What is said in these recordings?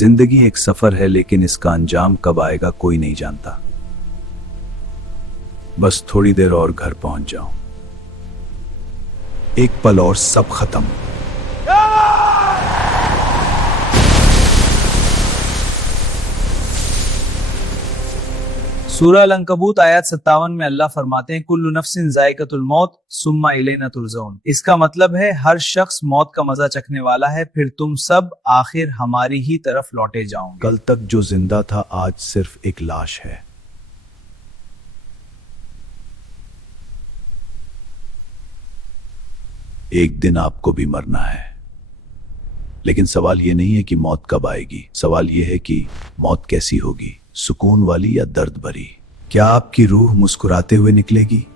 जिंदगी एक सफर है, लेकिन इसका अंजाम कब आएगा कोई नहीं जानता। बस थोड़ी देर और घर पहुंच जाऊं, एक पल और सब खत्म। सूरह अल-अंकबूत आयत 57 में अल्लाह फरमाते हैं कुल्लु नफ्सिन ज़ाइक़तुल मौत सुम्मा इलैना तुरज़ऊन। इसका मतलब है हर शख्स मौत का मजा चखने वाला है, फिर तुम सब आखिर हमारी ही तरफ लौटे जाओगे। कल तक जो जिंदा था आज सिर्फ एक लाश है। एक दिन आपको भी मरना है, लेकिन सवाल यह नहीं है कि मौत कब आएगी, सवाल यह है कि मौत कैसी होगी, सुकून वाली या दर्द भरी। क्या आपकी रूह मुस्कुराते हुए निकलेगी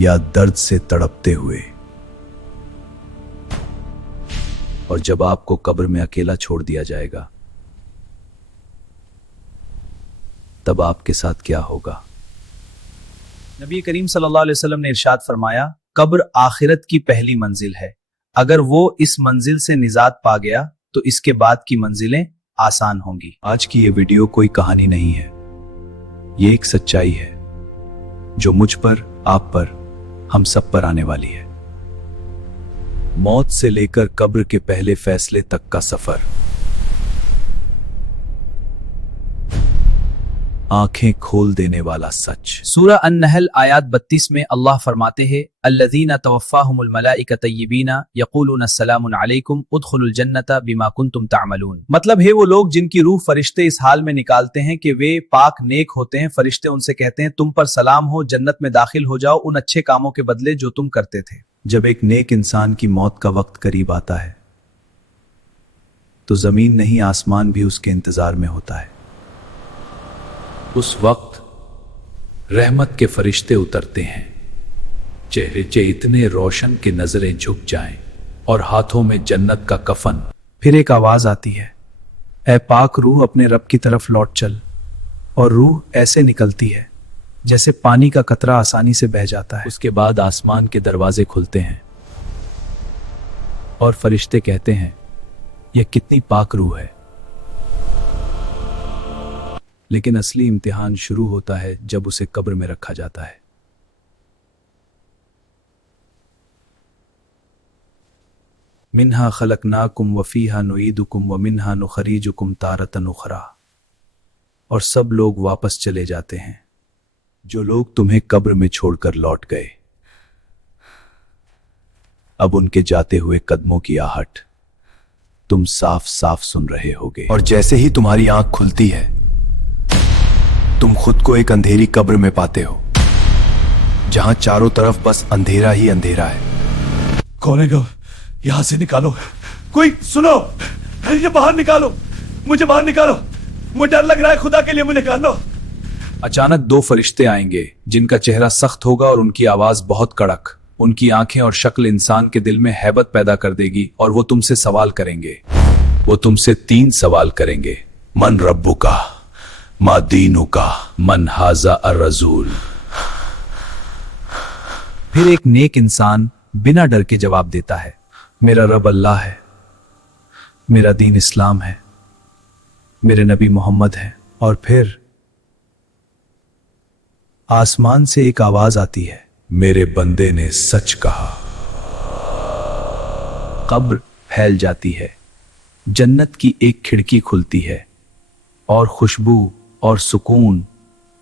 या दर्द से तड़पते हुए? और जब आपको कब्र में अकेला छोड़ दिया जाएगा, तब आपके साथ क्या होगा? नबी करीम सल्लल्लाहु अलैहि वसल्लम ने इरशाद फरमाया, कब्र आखिरत की पहली मंजिल है। अगर वो इस मंजिल से निजात पा गया तो इसके बाद की मंजिलें आसान होंगी। आज की ये वीडियो कोई कहानी नहीं है, ये एक सच्चाई है जो मुझ पर, आप पर, हम सब पर आने वाली है। मौत से लेकर कब्र के पहले फैसले तक का सफर। आंखें खोल देने वाला सच। सूरह अन-नहल आयत 32 में अल्लाह फरमाते हैं अल्लज़ीना तवफ़्फ़ाहुमुल मलाइका तय्यबीना यक़ूलूना अस्सलामुन अलैकुम उदख़ुलुल जन्नता बिमा कुन्तुम तअमलून। मतलब है वो लोग जिनकी रूह फरिश्ते इस हाल में निकालते हैं कि वे पाक नेक होते हैं। फरिश्ते उनसे कहते हैं तुम पर सलाम हो, जन्नत में दाखिल हो जाओ उन अच्छे कामों के बदले जो तुम करते थे। जब एक नेक इंसान की मौत का वक्त करीब आता है तो जमीन नहीं आसमान भी उसके इंतजार में होता है। उस वक्त रहमत के फरिश्ते उतरते हैं, चेहरे इतने रोशन कि नजरें झुक जाएं और हाथों में जन्नत का कफन। फिर एक आवाज आती है, ऐ पाक रूह अपने रब की तरफ लौट चल। और रूह ऐसे निकलती है जैसे पानी का कतरा आसानी से बह जाता है। उसके बाद आसमान के दरवाजे खुलते हैं और फरिश्ते कहते हैं यह कितनी पाक रूह है। लेकिन असली इम्तिहान शुरू होता है जब उसे कब्र में रखा जाता है। मिन्हा खलकनाकुम वफीहा नुईदुकुम व मिन्हा नुखरीजुकुम तारतन उखरा। और सब लोग वापस चले जाते हैं, जो लोग तुम्हें कब्र में छोड़कर लौट गए। अब उनके जाते हुए कदमों की आहट तुम साफ साफ सुन रहे होगे। और जैसे ही तुम्हारी आंख खुलती है तुम खुद को एक अंधेरी कब्र में पाते हो, जहां चारों तरफ बस अंधेरा ही अंधेरा है। कौन है? यहां से निकालो, कोई सुनो, ये बाहर निकालो, मुझे बाहर निकालो, मुझे डर लग रहा है, खुदा के लिए मुझे निकालो। अचानक दो फरिश्ते आएंगे जिनका चेहरा सख्त होगा और उनकी आवाज बहुत कड़क। उनकी आंखें और शक्ल इंसान के दिल में हैबत पैदा कर देगी और वो तुमसे सवाल करेंगे। वो तुमसे 3 सवाल करेंगे, मन रब्बुका, मा दीनुका, मन हाजा अर्रसूल। फिर एक नेक इंसान बिना डर के जवाब देता है, मेरा रब अल्लाह है, मेरा दीन इस्लाम है, मेरे नबी मोहम्मद है। और फिर आसमान से एक आवाज आती है, मेरे बंदे ने सच कहा। कब्र फैल जाती है, जन्नत की एक खिड़की खुलती है और खुशबू और सुकून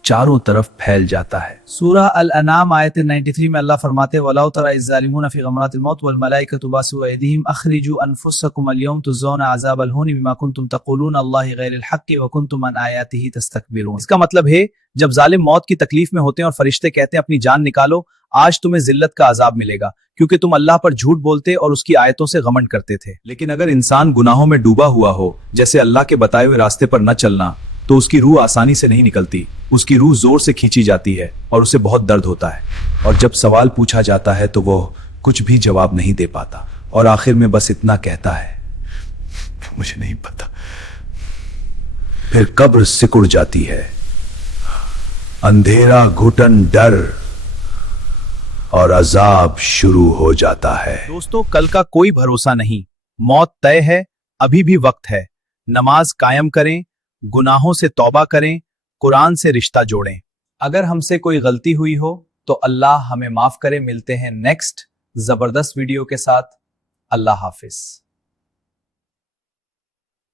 चारों तरफ फैल जाता है। सूरह अल-अनाम आयत 93 में अल्लाह फरमाते हैं वलाउ तरा इज़ ज़ालिमून फ़ी ग़मरातिल मौत वल मलाइकतु बासितू अयदीहिम अख़रिजू अनफुसकुम अल-यौम तुज़्ज़ौना अज़ाबल हुन बिमा कुंतुम तक़ूलून अल्लाहि ग़ैरिल हक़्क़ि व कुंतुम अन आयातिही तस्तकबिरून। इसका मतलब है जब जालिम मौत की तकलीफ में होते हैं और फरिश्ते कहते हैं अपनी जान निकालो, आज तुम्हें जिल्लत का अजाब मिलेगा क्योंकि तुम अल्लाह पर झूठ बोलते और उसकी आयतों से घमंड करते थे। लेकिन अगर इंसान गुनाहों में डूबा हुआ हो, जैसे अल्लाह के बताए हुए रास्ते पर न चलना, तो उसकी रूह आसानी से नहीं निकलती। उसकी रूह जोर से खींची जाती है और उसे बहुत दर्द होता है। और जब सवाल पूछा जाता है तो वो कुछ भी जवाब नहीं दे पाता और आखिर में बस इतना कहता है, मुझे नहीं पता। फिर कब्र सिकुड़ जाती है, अंधेरा, घुटन, डर और अजाब शुरू हो जाता है। दोस्तों, कल का कोई भरोसा नहीं, मौत तय है, अभी भी वक्त है। नमाज कायम करें, गुनाहों से तौबा करें, कुरान से रिश्ता जोड़ें। अगर हमसे कोई गलती हुई हो तो अल्लाह हमें माफ करे। मिलते हैं नेक्स्ट जबरदस्त वीडियो के साथ। अल्लाह हाफिज।